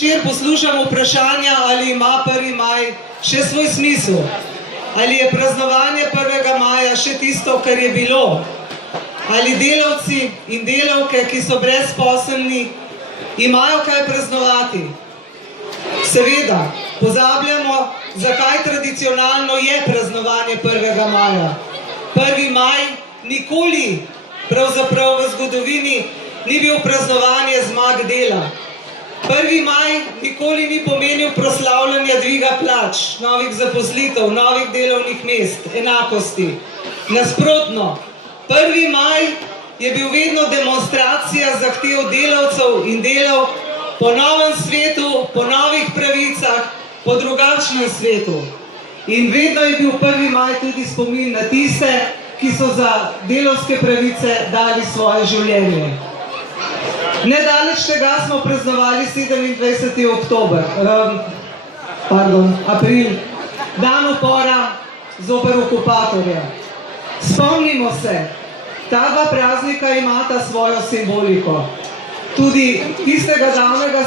Včeraj poslušam vprašanja, ali ima 1. maj še svoj smisel, ali je praznovanje 1. maja še tisto, kar je bilo, ali delavci in delavke, ki so brezposelni, imajo kaj praznovati. Seveda, pozabljamo, zakaj tradicionalno je praznovanje 1. maja. 1. maj nikoli pravzaprav v zgodovini ni bil praznovanje zmag dela. 1. maj nikoli ni pomenil proslavljanja dviga plač, novih zaposlitev, novih delovnih mest, enakosti. Nasprotno, 1. maj je bil vedno demonstracija zahtev delavcev in delavk po novem svetu, po novih pravicah, po drugačnem svetu. In vedno je bil 1. maj tudi spomin na tiste, ki so za delavske pravice dali svoje življenje. Nedaleč tega smo praznovali 27. april, dan upora zoper okupatorja. Spomnimo se, ta dva praznika imata svojo simboliko. Tudi tistega davnega